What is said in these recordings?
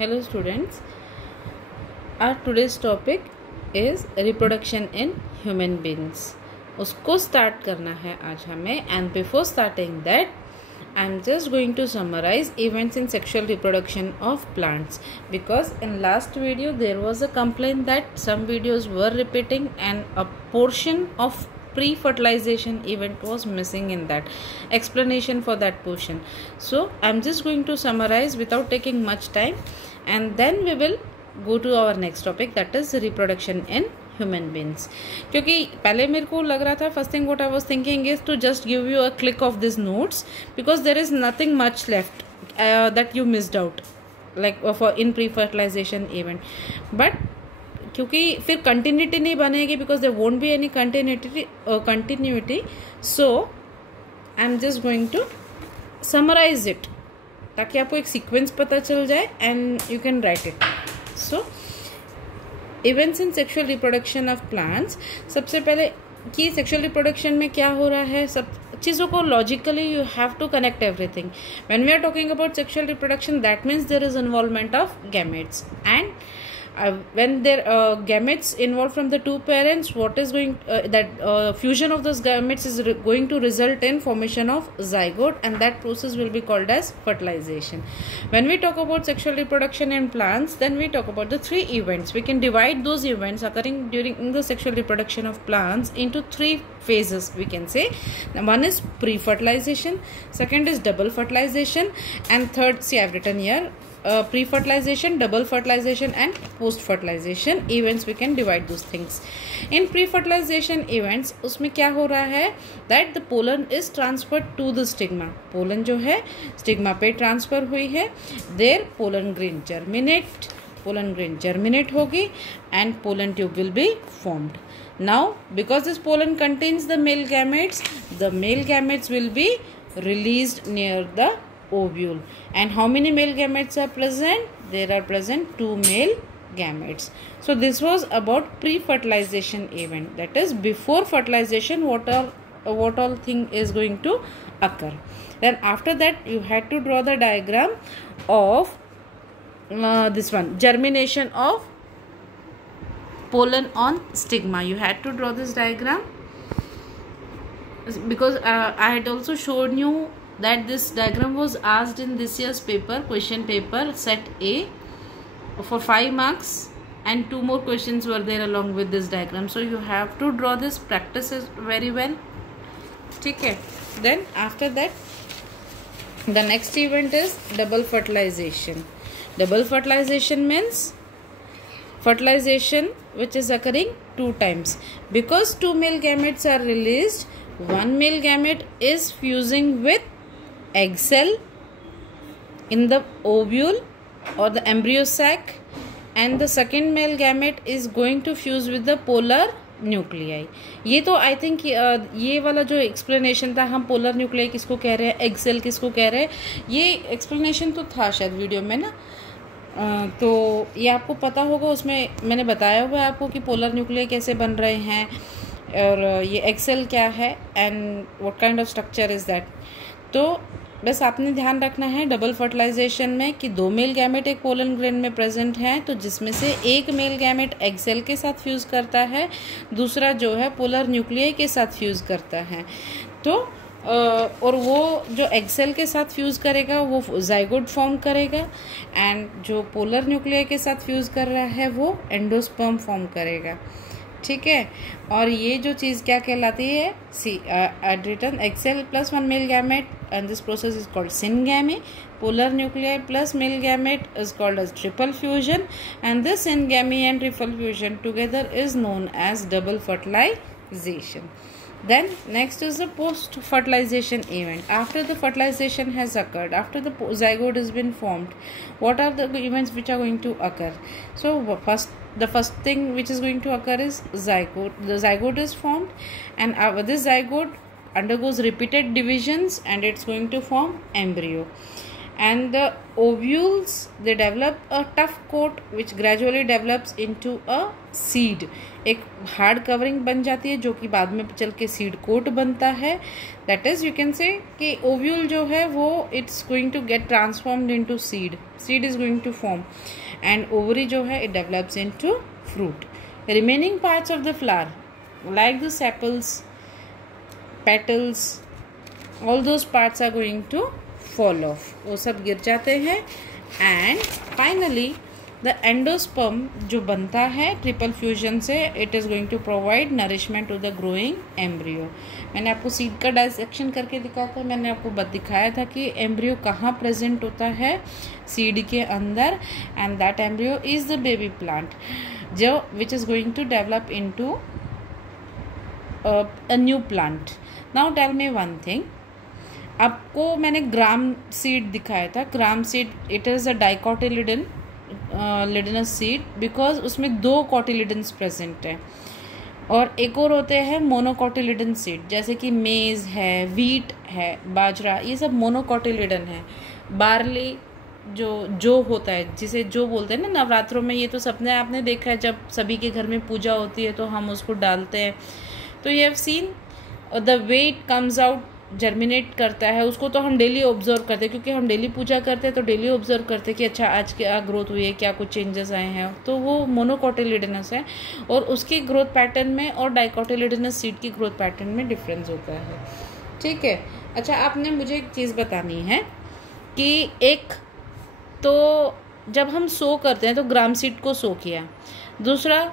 Hello students, our today's topic is reproduction in human beings. उसको start करना है आज हमें, and before starting that I'm just going to summarize events in sexual reproduction of plants, because in last video there was a complaint that some videos were repeating and a portion of pre-fertilization event was missing in that explanation for that portion. So I'm just going to summarize without taking much time, and then we will go to our next topic, that is reproduction in human beings. क्योंकि पहले मेरे को लग रहा था, first thing what I was thinking is to just give you a click of these notes, because there is nothing much left that you missed out like for in pre-fertilization event. But क्योंकि फिर continuity नहीं बनेगी, because there won't be any continuity, so I am just going to summarise it ताकि आपको एक sequence पता चल जाए and you can write it. So events in sexual reproduction of plants. सबसे पहले कि सेक्सुअल रिप्रोडक्शन में क्या हो रहा है, सब चीज़ों को logically you have to connect everything. When we are talking about sexual reproduction, that means there is involvement of gametes, and when there gametes involved from the two parents, what is going that fusion of those gametes is going to result in formation of zygote, and that process will be called as fertilization. When we talk about sexual reproduction in plants, then we talk about the three events. We can divide those events occurring during the sexual reproduction of plants into three phases, we can say. One is pre-fertilization, second is double fertilization, and third, see I've written here, pre-fertilization, double fertilization and post-fertilization events. We can divide those things. In pre-fertilization events, उसमें क्या हो रहा है, that the pollen is transferred to the stigma. pollen जो है stigma पे transfer हुई है, there pollen grain germinate होगी and pollen tube will be formed. Now because this pollen contains the male gametes will be released near the ovule. And how many male gametes are present? There are present 2 male gametes. So this was about pre-fertilization event, that is before fertilization what all thing is going to occur. Then after that you had to draw the diagram of this one, germination of pollen on stigma. You had to draw this diagram because I had also shown you that this diagram was asked in this year's paper, question paper set A, for 5 marks, and 2 more questions were there along with this diagram. So you have to draw this, practice it very well. Okay. Then after that the next event is double fertilization. Double fertilization means fertilization which is occurring 2 times, because 2 male gametes are released. One male gamete is fusing with egg cell in the ovule or the embryo sac, and the second male gamete is going to fuse with the polar nuclei. ये तो I think ये वाला जो explanation था, हम polar nuclei किसको कह रहे हैं, एग सेल किसको कह रहे हैं, ये एक्सप्लेनेशन तो था शायद वीडियो में ना, तो ये आपको पता होगा. उसमें मैंने बताया हुआ है आपको कि पोलर न्यूक्लियाई कैसे बन रहे हैं और ये एग सेल क्या है and what kind of structure is that. तो बस आपने ध्यान रखना है डबल फर्टिलाइजेशन में कि 2 मेल गैमेट एक पोलन ग्रेन में प्रेजेंट हैं, तो जिसमें से एक मेल गैमेट एग सेल के साथ फ्यूज़ करता है, दूसरा जो है पोलर न्यूक्लियाई के साथ फ्यूज़ करता है. तो और वो जो एग सेल के साथ फ्यूज़ करेगा वो जाइगोट फॉर्म करेगा, एंड जो पोलर न्यूक्लियाई के साथ फ्यूज़ कर रहा है वो एंडोस्पर्म फॉर्म करेगा. ठीक है. और ये जो चीज़ क्या कहलाती है, सी I'd written egg cell plus 1 male gamete, and this process is called syngamy. Polar nuclei plus male gamete is called as triple fusion, and this syngamy and triple fusion together is known as double fertilization. Then next is the post fertilization event. After the fertilization has occurred, after the zygote has been formed, what are the events which are going to occur? So the first thing which is going to occur is zygote. The zygote is formed, and this zygote undergoes repeated divisions and it's going to form embryo. and the ovules, they develop a tough coat which gradually develops into a seed. एक hard covering बन जाती है जो कि बाद में चल के सीड कोट बनता है. That is you can say कि ओव्यूल जो है वो it's going to get transformed into seed. Seed is going to form and ovary जो है it develops into fruit. Remaining parts of the flower like the sepals, petals, all those parts are going to fall off. वो सब गिर जाते हैं and finally the endosperm जो बनता है ट्रिपल फ्यूजन से, it is going to provide nourishment to the growing embryo. मैंने आपको सीड का डाइसेक्शन करके दिखाया था. मैंने आपको दिखाया था कि एम्ब्रियो कहाँ प्रेजेंट होता है, सीड के अंदर, and that embryo is the baby plant जो which is going to develop into a new plant. Now tell me one thing. आपको मैंने ग्राम सीड दिखाया था. Gram seed it is a dicotyledon lidons seed because उसमें 2 cotyledons present हैं. और एक और होते हैं मोनोकोटिलिडन सीड, जैसे कि मेज़ है, वीट है, बाजरा, ये सब मोनोकोटिलिडन है. बार्ली जो होता है, जिसे जो बोलते हैं ना नवरात्रों में, ये तो सबने आपने देखा है जब सभी के घर में पूजा होती है तो हम उसको डालते हैं. तो you have seen the way it comes out, germinate करता है. उसको तो हम डेली ऑब्जर्व करते हैं क्योंकि हम डेली पूजा करते हैं तो डेली ऑब्जर्व करते हैं कि अच्छा आज क्या ग्रोथ हुई है, क्या कुछ चेंजेस आए हैं. तो वो मोनोकोटिलिडनस है और उसकी ग्रोथ पैटर्न में और डाइकोटिलिडनस सीड की ग्रोथ पैटर्न में डिफरेंस होता है. ठीक है. अच्छा, आपने मुझे एक चीज़ बतानी है कि एक तो जब हम सो करते हैं तो ग्राम सीड को सो किया. दूसरा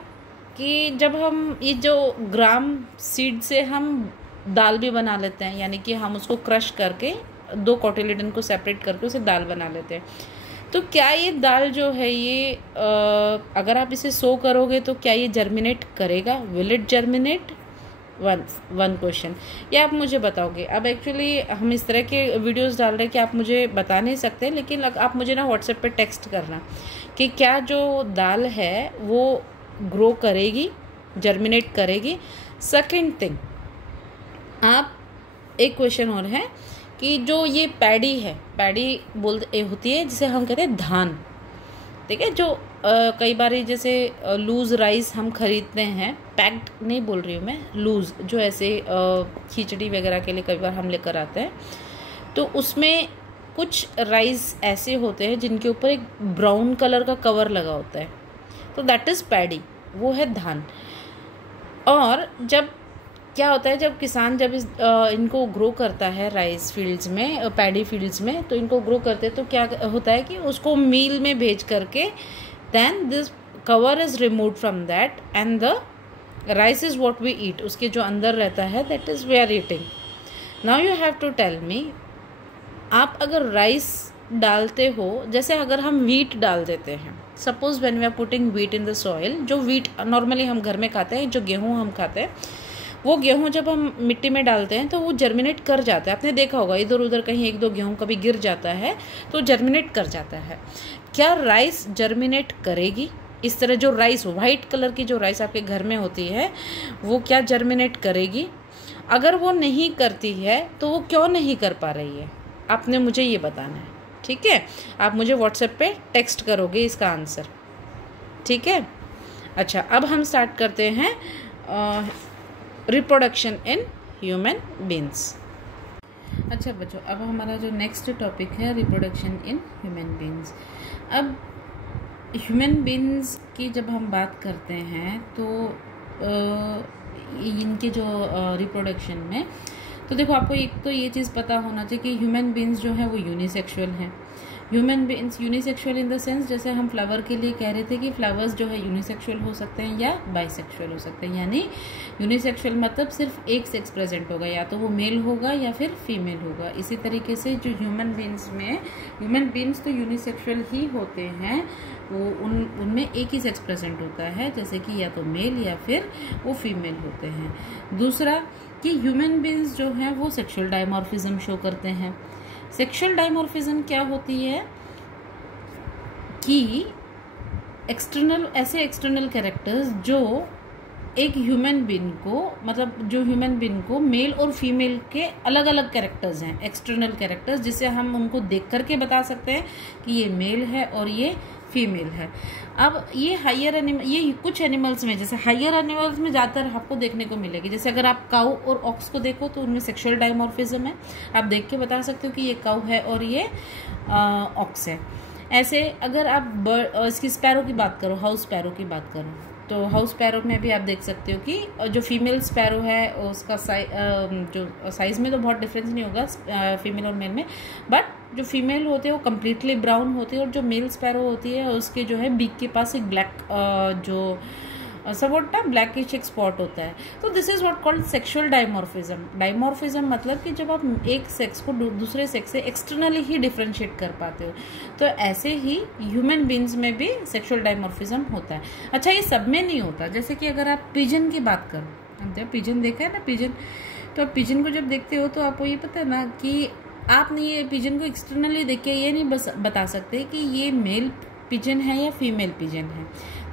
कि जब हम ये जो ग्राम सीड से हम दाल भी बना लेते हैं, यानी कि हम उसको क्रश करके 2 कोटिलिडन को सेपरेट करके उसे दाल बना लेते हैं. तो क्या ये दाल जो है ये अगर आप इसे सो करोगे तो क्या ये जर्मिनेट करेगा? Will it germinate? One question. ये आप मुझे बताओगे. अब एक्चुअली हम इस तरह के वीडियोस डाल रहे हैं कि आप मुझे बता नहीं सकते, लेकिन आप मुझे ना व्हाट्सएप पे टेक्स्ट करना कि क्या जो दाल है वो ग्रो करेगी, जर्मिनेट करेगी. सेकेंड थिंग, आप एक क्वेश्चन और है कि जो ये पैडी है, पैडी बोलते होती है जिसे हम कहते हैं धान. ठीक है. जो कई बार जैसे लूज़ राइस हम खरीदते हैं, पैक्ड नहीं बोल रही हूँ मैं, लूज़ जो ऐसे खिचड़ी वगैरह के लिए कई बार हम लेकर आते हैं, तो उसमें कुछ राइस ऐसे होते हैं जिनके ऊपर एक ब्राउन कलर का कवर लगा होता है. तो दैट इज़ पैडी, वो है धान. और जब क्या होता है, जब किसान जब इनको ग्रो करता है राइस फील्ड्स में, पैडी फील्ड्स में, तो इनको ग्रो करते हैं तो क्या होता है कि उसको मील में भेज करके then this cover is remove from that and the rice is what we eat. उसके जो अंदर रहता है that is we are eating. Now you have to tell me, आप अगर राइस डालते हो, जैसे अगर हम वीट डाल देते हैं, suppose when we are putting wheat in the soil, जो वीट नॉर्मली हम घर में खाते हैं, जो गेहूँ हम खाते हैं, वो गेहूं जब हम मिट्टी में डालते हैं तो वो जर्मिनेट कर जाता है. आपने देखा होगा इधर उधर कहीं 1-2 गेहूं कभी गिर जाता है तो जर्मिनेट कर जाता है. क्या राइस जर्मिनेट करेगी? इस तरह जो राइस वाइट कलर की जो राइस आपके घर में होती है वो क्या जर्मिनेट करेगी? अगर वो नहीं करती है तो वो क्यों नहीं कर पा रही है? आपने मुझे ये बताना है. ठीक है. आप मुझे व्हाट्सएप पे टेक्स्ट करोगे इसका आंसर. ठीक है. अच्छा, अब हम स्टार्ट करते हैं रिप्रोडक्शन इन ह्यूमन बींग्स. अच्छा बच्चों, अब हमारा जो नेक्स्ट टॉपिक है रिप्रोडक्शन इन ह्यूमन बींग्स. अब ह्यूमन बींग्स की जब हम बात करते हैं तो इनके जो रिप्रोडक्शन में, तो देखो आपको एक तो ये चीज़ पता होना चाहिए कि ह्यूमन बींग्स जो है वो यूनिसेक्सुअल हैं. Human beings unisexual in the sense, जैसे हम फ्लावर के लिए कह रहे थे कि फ्लावर्स जो है यूनिसेक्सुअल हो सकते हैं या बाइसेक्सुअल हो सकते हैं. यानी यूनिसेक्सुअल मतलब सिर्फ एक सेक्स प्रेजेंट होगा, या तो वो मेल होगा या फिर फीमेल होगा. इसी तरीके से जो ह्यूमन बींग्स में, ह्यूमन बींग्स तो यूनिसेक्सुअल ही होते हैं, वो उनमें एक ही सेक्स प्रेजेंट होता है, जैसे कि या तो मेल या फिर वो फीमेल होते हैं. दूसरा कि ह्यूमन बींग्स जो हैं वो सेक्सुअल डायमॉर्फिज्म शो करते हैं. सेक्सुअल डायमॉर्फिज्म क्या होती है कि ऐसे एक्सटर्नल कैरेक्टर्स जो एक ह्यूमन बीइंग को, मतलब जो ह्यूमन बीइंग को मेल और फीमेल के अलग अलग कैरेक्टर्स हैं, एक्सटर्नल कैरेक्टर्स, जिसे हम उनको देख करके बता सकते हैं कि ये मेल है और ये फीमेल है। अब ये हायर एनिमल, ये कुछ एनिमल्स में, जैसे हायर एनिमल्स में ज़्यादातर आपको देखने को मिलेगी। जैसे अगर आप काऊ और ऑक्स को देखो तो उनमें सेक्सुअल डायमॉर्फिज्म है, आप देख के बता सकते हो कि ये काऊ है और ये ऑक्स है। ऐसे अगर आप इसकी स्पैरो की बात करो, हाउस स्पैरो की बात करो, तो हाउस स्पैरो में भी आप देख सकते हो कि जो फीमेल स्पैरो है उसका जो साइज़ में तो बहुत डिफरेंस नहीं होगा फीमेल और मेल में, बट जो फीमेल होते हैं वो कम्प्लीटली ब्राउन होती है और जो मेल स्पैरो होती है उसके जो है बीक के पास एक ब्लैक जो सबोटा ब्लैकिश एक स्पॉट होता है। तो this is what called sexual dimorphism. Dimorphism मतलब कि जब आप एक सेक्स को दूसरे सेक्स से एक्सटर्नली ही डिफरेंशिएट कर पाते हो, तो ऐसे ही ह्यूमन बीइंग्स में भी सेक्सुअल डायमॉर्फिज्म होता है। अच्छा, ये सब में नहीं होता। जैसे कि अगर आप पिजन की बात करो, जब पिजन देखा है ना पिजन, तो आप पिजन को जब देखते हो तो आपको ये पता है ना कि आपने ये पिजन को एक्सटर्नली देख के ये नहीं बता सकते कि ये मेल पिजन है या फीमेल पिजन है।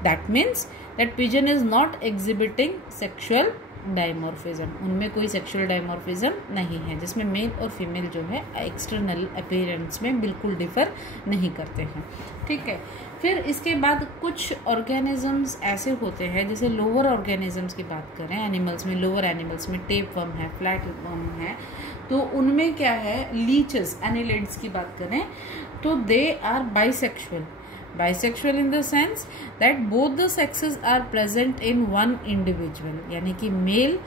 That means that pigeon is not exhibiting sexual dimorphism. उनमें कोई सेक्सुअल डायमॉर्फिज्म नहीं है, जिसमें मेल और फीमेल जो है एक्सटर्नल अपीयरेंस में बिल्कुल डिफर नहीं करते हैं। ठीक है, फिर इसके बाद कुछ ऑर्गेनिजम्स ऐसे होते हैं, जैसे लोअर ऑर्गेनिजम्स की बात करें एनिमल्स में, लोअर एनिमल्स में टेपवर्म है, फ्लैटवर्म है, तो उनमें क्या है, लीचेस, एनिलिड्स की बात करें तो they are bisexual. Bisexual in the sense that both the sexes are present in one individual, यानी कि मेल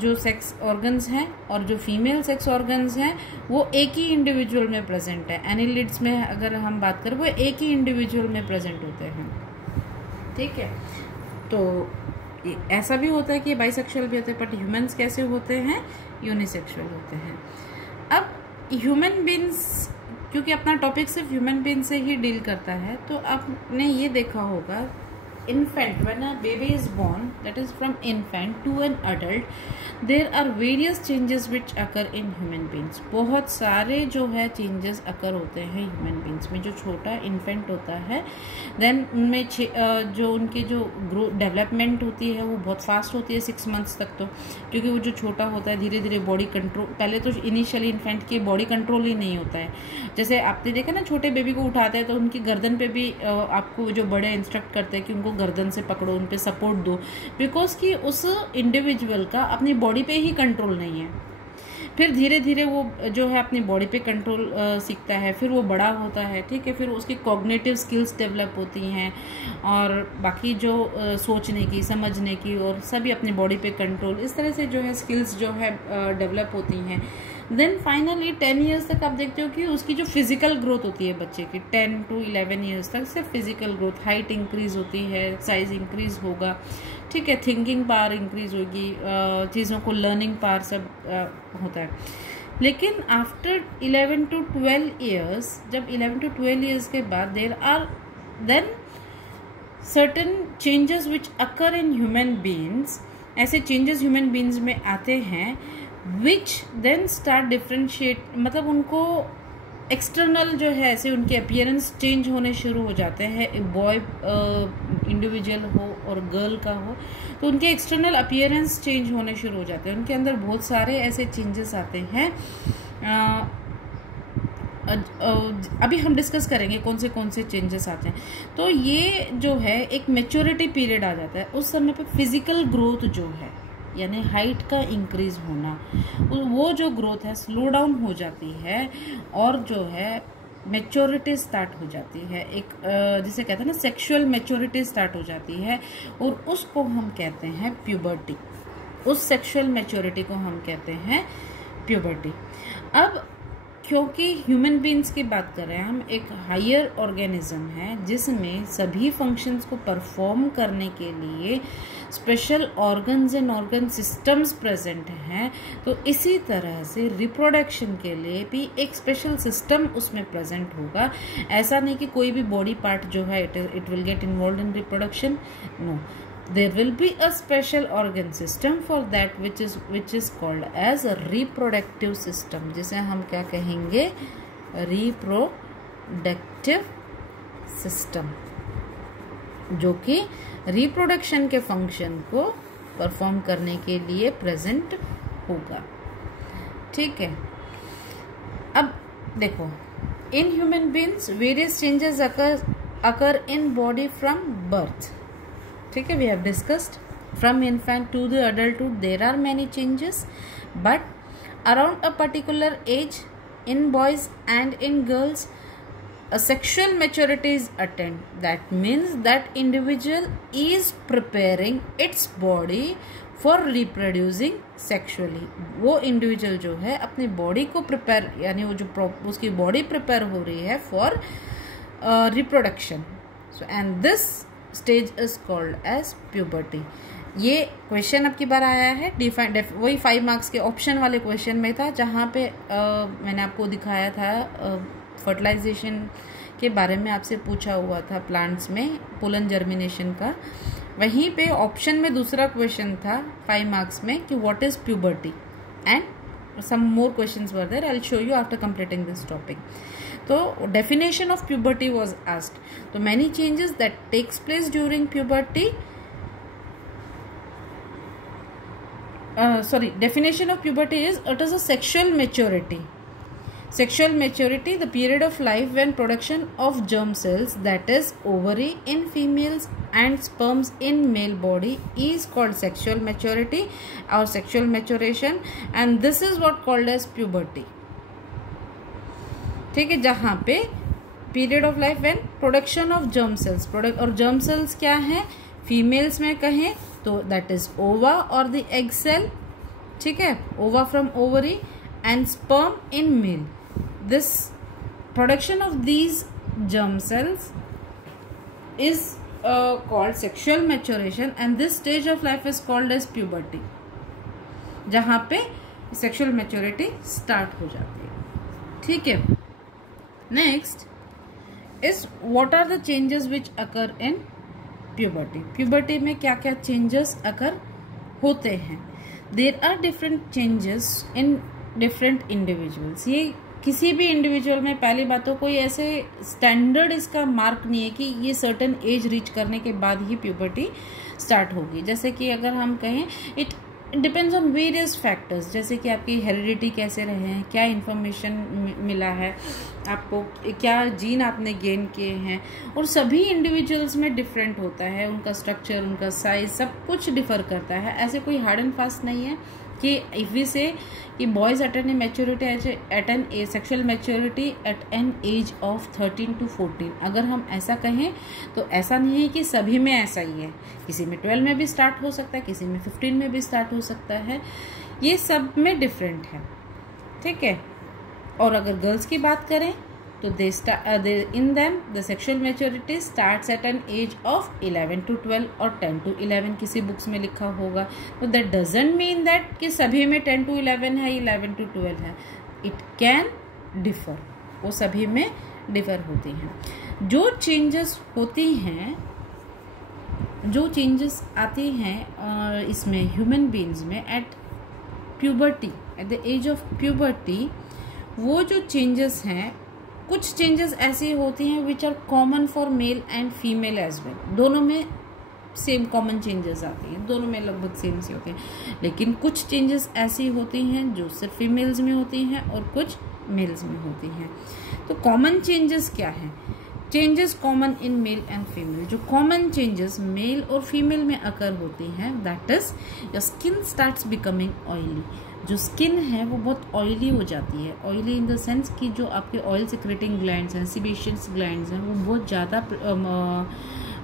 जो सेक्स ऑर्गन्स हैं और जो फीमेल सेक्स ऑर्गन्स हैं वो एक ही इंडिविजुअल में प्रेजेंट है। एनिलिड्स में अगर हम बात करें वो एक ही इंडिविजुअल में प्रेजेंट होते हैं। ठीक है, तो ऐसा भी होता है कि बाइसेक्सुअल भी होते हैं, बट ह्यूमंस कैसे होते हैं, यूनिसेक्सुअल होते हैं। अब ह्यूमन बीइंग्स, क्योंकि अपना टॉपिक सिर्फ ह्यूमन बीइंग से ही डील करता है, तो आपने ये देखा होगा infant, when a baby is born, that is from infant to an adult, there are various changes which occur in human beings। बहुत सारे जो है changes occur होते हैं human beings में। जो छोटा infant होता है then उनमें जो उनकी जो ग्रोथ डेवलपमेंट होती है वो बहुत फास्ट होती है 6 मंथ्स तक, तो क्योंकि वो जो छोटा होता है धीरे धीरे बॉडी कंट्रोल, पहले तो इनिशियली इन्फेंट की बॉडी कंट्रोल ही नहीं होता है। जैसे आपने देखा ना, छोटे बेबी को उठाते हैं तो उनकी गर्दन पे भी आपको जो बड़े इंस्ट्रक्ट करते हैं कि उनको गर्दन से पकड़ो, उन पे सपोर्ट दो, बिकॉज कि उस इंडिविजुअल का अपनी बॉडी पे ही कंट्रोल नहीं है। फिर धीरे धीरे वो जो है अपनी बॉडी पे कंट्रोल सीखता है, फिर वो बड़ा होता है। ठीक है, फिर उसकी कॉग्निटिव स्किल्स डेवलप होती हैं और बाकी जो सोचने की, समझने की और सभी अपनी बॉडी पे कंट्रोल, इस तरह से जो है स्किल्स जो है डेवलप होती हैं। देन फाइनली 10 ईयर्स तक आप देखते हो कि उसकी जो फिजिकल ग्रोथ होती है बच्चे की, 10 to 11 ईयर्स तक सिर्फ फिजिकल ग्रोथ, हाइट इंक्रीज होती है, साइज इंक्रीज होगा। ठीक है, थिंकिंग पावर इंक्रीज होगी, चीज़ों को लर्निंग पावर सब होता है। लेकिन आफ्टर 11 to 12 ईयर्स, जब 11 to 12 ईयर्स के बाद there are then certain changes which occur in human beings. ऐसे चेंजेस ह्यूमन बीइंग्स में आते हैं विच देन स्टार्ट डिफ्रेंशिएट, मतलब उनको एक्सटर्नल जो है ऐसे उनके अपीयरेंस चेंज होने शुरू हो जाते हैं। बॉय इंडिविजुअल हो और गर्ल का हो तो उनके एक्सटर्नल अपीयरेंस चेंज होने शुरू हो जाते हैं, उनके अंदर बहुत सारे ऐसे चेंजेस आते हैं। अभी हम डिस्कस करेंगे कौन से चेंजेस आते हैं। तो ये जो है एक मैच्योरिटी पीरियड आ जाता है, उस समय पे फिजिकल ग्रोथ जो है यानी हाइट का इंक्रीज होना, वो जो ग्रोथ है स्लो डाउन हो जाती है और जो है मैच्योरिटी स्टार्ट हो जाती है। एक जिसे कहते हैं ना सेक्सुअल मैच्योरिटी स्टार्ट हो जाती है और उसको हम कहते हैं प्यूबर्टी। उस सेक्सुअल मैच्योरिटी को हम कहते हैं प्यूबर्टी। अब क्योंकि ह्यूमन बीइंग्स की बात कर रहे हैं हम, एक हायर ऑर्गेनिज्म है जिसमें सभी फंक्शंस को परफॉर्म करने के लिए special organs and organ systems present हैं, तो इसी तरह से रिप्रोडक्शन के लिए भी एक स्पेशल सिस्टम उसमें प्रेजेंट होगा। ऐसा नहीं कि कोई भी बॉडी पार्ट जो है it will get involve in reproduction, no, there will be a special organ system for that which is called as a reproductive system, जिसे हम क्या कहेंगे, reproductive system। जो कि रिप्रोडक्शन के फंक्शन को परफॉर्म करने के लिए प्रेजेंट होगा। ठीक है, अब देखो, in human beings various changes occur in body from birth. ठीक है, we have discussed from infant to the adulthood there are many changes, but around a particular age in boys and in girls a sexual maturity is attained. That means that individual is preparing its body for reproducing sexually. वो individual जो है अपनी body को prepare, यानी वो जो उसकी body prepare हो रही है for reproduction. So and this stage is called as puberty. ये क्वेश्चन अब की बार आया है डिफाइंड, वही 5 मार्क्स के ऑप्शन वाले क्वेश्चन में था, जहाँ पे मैंने आपको दिखाया था फर्टिलाइजेशन के बारे में आपसे पूछा हुआ था प्लांट्स में पोलन जर्मिनेशन का. वहीं पे ऑप्शन में दूसरा क्वेश्चन था 5 मार्क्स में कि what is puberty, and some more questions were there. I will show you after completing this topic. तो definition of puberty was asked. तो many changes that takes place during puberty, definition of puberty is it is a sexual maturity. Sexual maturity, the period of life when production of germ cells, that is ovary in females and sperms in male body, is called sexual maturity or sexual maturation, and this is what called as puberty. ठीक है, जहाँ पे period of life when production of germ cells, और germ cells क्या है females में कहें तो that is ova or the egg cell. ठीक है, ova from ovary and sperm in male. This production of these germ cells is called sexual maturation, and this stage of life is called as puberty, जहाँ पे sexual maturity start हो जाती है. ठीक है, next is what are the changes which occur in puberty. puberty में क्या क्या changes occur होते हैं. There are different changes in different individuals. ये किसी भी इंडिविजुअल में पहली बात तो कोई ऐसे स्टैंडर्ड इसका मार्क नहीं है कि ये सर्टेन एज रीच करने के बाद ही प्यूबर्टी स्टार्ट होगी. जैसे कि अगर हम कहें it depends on various factors, जैसे कि आपकी हेरिडिटी कैसे रहे हैं, क्या इन्फॉर्मेशन मिला है आपको, क्या जीन आपने गेन किए हैं, और सभी इंडिविजुअल्स में डिफरेंट होता है. उनका स्ट्रक्चर, उनका साइज, सब कुछ डिफर करता है. ऐसे कोई हार्ड एंड फास्ट नहीं है कि इफ वी से कि boys attain maturity attain a sexual maturity at an age of 13 to 14. अगर हम ऐसा कहें तो ऐसा नहीं है कि सभी में ऐसा ही है. किसी में 12 में भी स्टार्ट हो सकता है, किसी में 15 में भी स्टार्ट हो सकता है. ये सब में डिफरेंट है. ठीक है, और अगर गर्ल्स की बात करें तो in them the sexual maturity starts at an age of 11 to 12 और 10 to 11 किसी बुक्स में लिखा होगा. तो that doesn't mean that कि सभी में 10 to 11 है, 11 to 12 है. It can differ, वो सभी में डिफर होती हैं. जो चेंजेस होती हैं, जो चेंजेस आती हैं इसमें ह्यूमन बीइंग्स में at puberty, at the age of puberty, वो जो चेंजेस हैं, कुछ चेंजेस ऐसी होती हैं which are common for male and female as well. दोनों में सेम कॉमन चेंजेस आती हैं, दोनों में लगभग सेम सी होती हैं. लेकिन कुछ चेंजेस ऐसी होती हैं जो सिर्फ फीमेल्स में होती हैं और कुछ मेल्स में होती हैं. तो कॉमन चेंजेस क्या हैं? Changes common in male and female. जो कॉमन चेंजेस मेल और फीमेल में अकर होती हैं, that is your skin starts becoming oily. जो स्किन है वो बहुत ऑयली हो जाती है. ऑयली इन द सेंस कि जो आपके ऑयल सिक्रेटिंग ग्लैंड्स हैं, सीबेशियस ग्लैंड्स हैं, वो बहुत ज़्यादा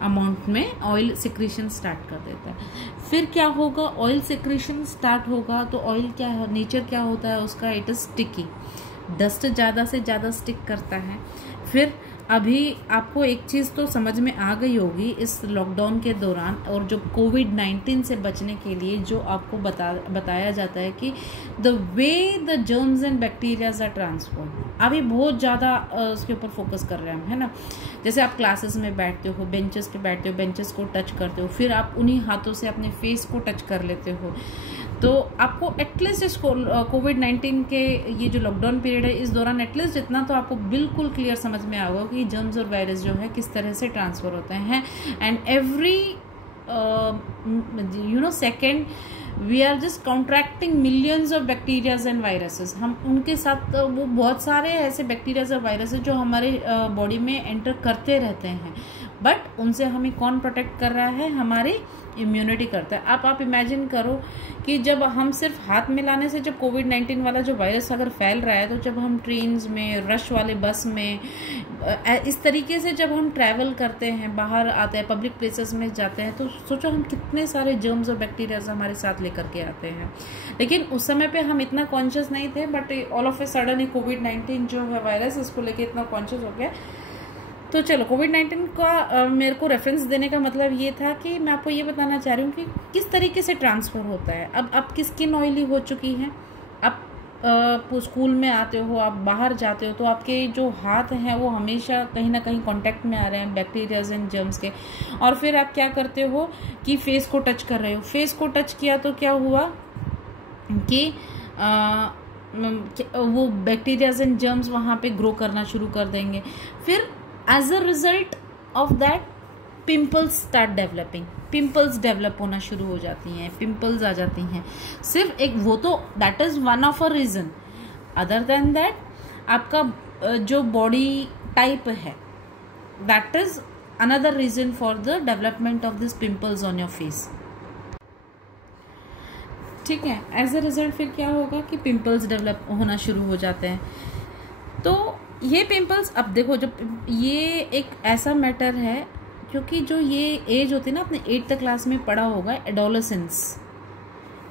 अमाउंट में ऑयल सिक्रेशन स्टार्ट कर देता है. फिर क्या होगा? ऑयल सिक्रेशन स्टार्ट होगा तो ऑयल क्या है, नेचर क्या होता है उसका? It is sticky. डस्ट ज़्यादा से ज़्यादा स्टिक करता है. फिर अभी आपको एक चीज़ तो समझ में आ गई होगी इस लॉकडाउन के दौरान, और जो कोविड-19 से बचने के लिए जो आपको बताया जाता है कि the way the germs and bacterias are transferred. अभी बहुत ज़्यादा उसके ऊपर फोकस कर रहे हैं हम, है ना. जैसे आप क्लासेस में बैठते हो, बेंचेस पे बैठते हो, बेंचेस को टच करते हो, फिर आप उन्हीं हाथों से अपने फेस को टच कर लेते हो. तो आपको एटलीस्ट इस कोविड-19 के ये जो लॉकडाउन पीरियड है इस दौरान एटलीस्ट इतना तो आपको बिल्कुल क्लियर समझ में आएगा कि जर्म्स और वायरस जो है किस तरह से ट्रांसफ़र होते हैं। And every second we are just contracting millions of bacterias and viruses. हम उनके साथ वो बहुत सारे ऐसे बैक्टीरियाज और वायरसेस जो हमारे बॉडी में एंटर करते रहते हैं, बट उनसे हमें कौन प्रोटेक्ट कर रहा है? हमारी इम्यूनिटी करता है। आप इमेजिन करो कि जब हम सिर्फ हाथ मिलाने से जब कोविड-19 वाला जो वायरस अगर फैल रहा है, तो जब हम ट्रेन्स में, रश वाले बस में, इस तरीके से जब हम ट्रैवल करते हैं, बाहर आते हैं, पब्लिक प्लेसेस में जाते हैं, तो सोचो हम कितने सारे जर्म्स और बैक्टीरियाज हमारे साथ लेकर के आते हैं। लेकिन उस समय पे हम इतना कॉन्शियस नहीं थे, but all of a sudden ही कोविड-19 जो है वायरस, इसको लेके इतना कॉन्शियस हो गया। तो चलो, कोविड-19 का मेरे को रेफरेंस देने का मतलब ये था कि मैं आपको ये बताना चाह रही हूँ कि किस तरीके से ट्रांसफ़र होता है। अब आपकी स्किन ऑयली हो चुकी है, आप स्कूल में आते हो, आप बाहर जाते हो, तो आपके जो हाथ हैं वो हमेशा कहीं ना कहीं कांटेक्ट में आ रहे हैं बैक्टीरियाज एंड जर्म्स के। और फिर आप क्या करते हो कि फेस को टच कर रहे हो। फेस को टच किया तो क्या हुआ कि वो बैक्टीरियाज एंड जर्म्स वहाँ पे ग्रो करना शुरू कर देंगे। फिर as a result of that pimples start developing, pimples develop होना शुरू हो जाती हैं, पिंपल्स आ जाती हैं। सिर्फ एक वो तो that is one of a reason. Other than that आपका जो बॉडी टाइप है, that is another reason for the development of this pimples on your face. ठीक है, एज अ रिजल्ट फिर क्या होगा कि पिंपल्स डेवलप होना शुरू हो जाते हैं। तो ये पिंपल्स, अब देखो, जब ये एक ऐसा मैटर है क्योंकि जो ये एज होती है ना, आपने 8th क्लास में पढ़ा होगा एडोलेसेंस।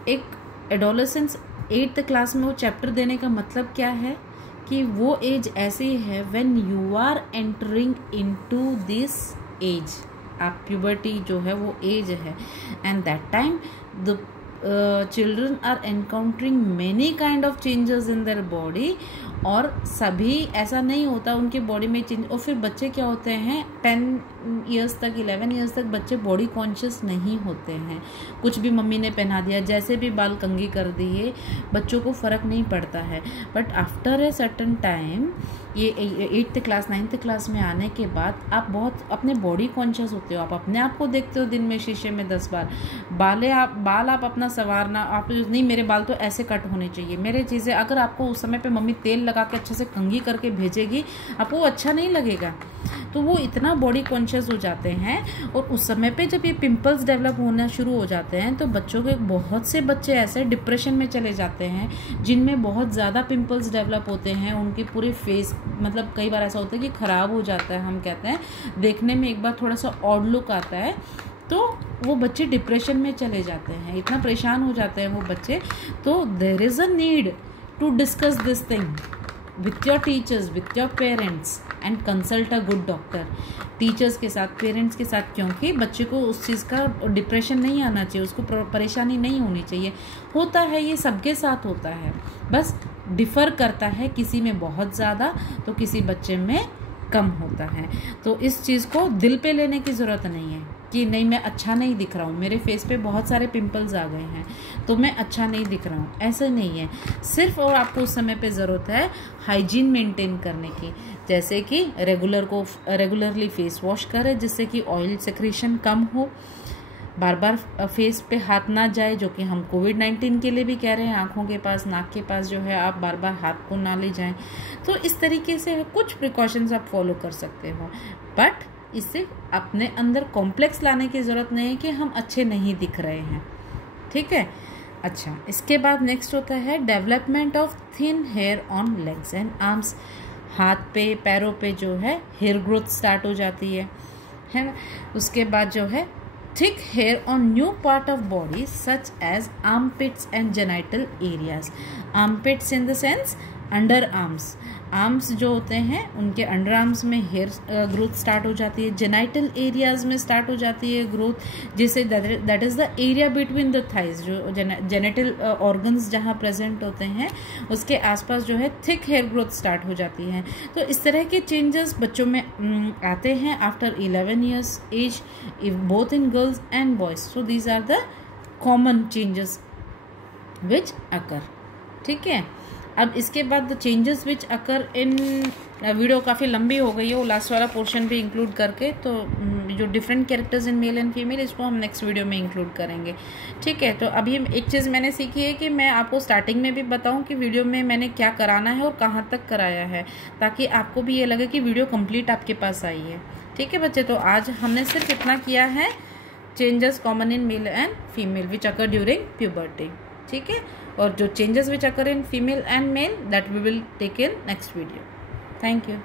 एक एडोलेसेंस 8th क्लास में वो चैप्टर देने का मतलब क्या है कि वो एज ऐसी है when you are entering into this age. आप प्यूबर्टी जो है वो एज है, and that time the children are encountering many kind of changes in their body। और सभी ऐसा नहीं होता उनके बॉडी में चेंज। और फिर बच्चे क्या होते हैं 10 ईयर्स तक, 11 ईयर्स तक बच्चे बॉडी कॉन्शियस नहीं होते हैं। कुछ भी मम्मी ने पहना दिया, जैसे भी बाल कंघी कर दिए, बच्चों को फ़र्क नहीं पड़ता है। But after a certain time, ये 8th क्लास 9th क्लास में आने के बाद आप बहुत अपने बॉडी कॉन्शियस होते हो। आप अपने आप को देखते हो दिन में शीशे में 10 बार। बाल आप अपना संवारना, आप नहीं मेरे बाल तो ऐसे कट होने चाहिए, मेरे चीज़ें। अगर आपको उस समय पे मम्मी तेल लगा के अच्छे से कंघी करके भेजेगी, आपको अच्छा नहीं लगेगा। तो वो इतना बॉडी कॉन्शियस हो जाते हैं। और उस समय पे जब ये पिंपल्स डेवलप होना शुरू हो जाते हैं, तो बच्चों के बहुत से बच्चे ऐसे डिप्रेशन में चले जाते हैं जिनमें बहुत ज़्यादा पिंपल्स डेवलप होते हैं। उनके पूरे फेस, मतलब कई बार ऐसा होता है कि ख़राब हो जाता है। हम कहते हैं देखने में एक बार थोड़ा सा ऑड लुक आता है, तो वो बच्चे डिप्रेशन में चले जाते हैं, इतना परेशान हो जाते हैं वो बच्चे। तो there is a need to discuss this thing with your teachers, with your parents, and consult a good doctor. Teachers के साथ, पेरेंट्स के साथ, क्योंकि बच्चे को उस चीज़ का डिप्रेशन नहीं आना चाहिए, उसको परेशानी नहीं होनी चाहिए। होता है, ये सबके साथ होता है, बस डिफ़र करता है, किसी में बहुत ज़्यादा तो किसी बच्चे में कम होता है। तो इस चीज़ को दिल पे लेने की ज़रूरत नहीं है कि नहीं मैं अच्छा नहीं दिख रहा हूँ, मेरे फेस पे बहुत सारे पिंपल्स आ गए हैं तो मैं अच्छा नहीं दिख रहा हूँ, ऐसा नहीं है। सिर्फ और आपको उस समय पे ज़रूरत है हाइजीन मेंटेन करने की, जैसे कि रेगुलरली फेस वॉश करें जिससे कि ऑयल सेक्रेशन कम हो, बार बार फेस पे हाथ ना जाए, जो कि हम कोविड-19 के लिए भी कह रहे हैं। आँखों के पास, नाक के पास जो है आप बार बार हाथ को ना ले जाएं। तो इस तरीके से कुछ प्रिकॉशंस आप फॉलो कर सकते हो, बट इससे अपने अंदर कॉम्प्लेक्स लाने की ज़रूरत नहीं है कि हम अच्छे नहीं दिख रहे हैं। ठीक है, अच्छा, इसके बाद नेक्स्ट होता है development of thin hair on legs and arms. हाथ पे, पैरों पे जो है हेयर ग्रोथ स्टार्ट हो जाती है ना। उसके बाद जो है thick hair on new part of body such as armpits and genital areas। armpits in the sense under arms, arms जो होते हैं उनके अंडर आर्म्स में हेयर ग्रोथ स्टार्ट हो जाती है। जेनाइटल एरियाज में स्टार्ट हो जाती है ग्रोथ, जिसे that is the area between the thighs, जो जेनेटल ऑर्गन्स जहाँ प्रेजेंट होते हैं उसके आसपास जो है थिक हेयर ग्रोथ स्टार्ट हो जाती है। तो इस तरह के चेंजेस बच्चों में आते हैं after 11 years age, both in girls and boys. So these are the common changes which occur. ठीक है, अब इसके बाद the changes which occur in, video काफ़ी लंबी हो गई है, वो लास्ट वाला पोर्शन भी इंक्लूड करके, तो जो different characters in male and female, इसको हम नेक्स्ट वीडियो में इंक्लूड करेंगे। ठीक है, तो अभी एक चीज़ मैंने सीखी है कि मैं आपको स्टार्टिंग में भी बताऊं कि वीडियो में मैंने क्या कराना है और कहाँ तक कराया है, ताकि आपको भी ये लगे कि वीडियो कंप्लीट आपके पास आई है। ठीक है बच्चे, तो आज हमने सिर्फ इतना किया है, changes common in male and female which occur during puberty. ठीक है, और जो changes which occur in female and male that we will take in next video. Thank you.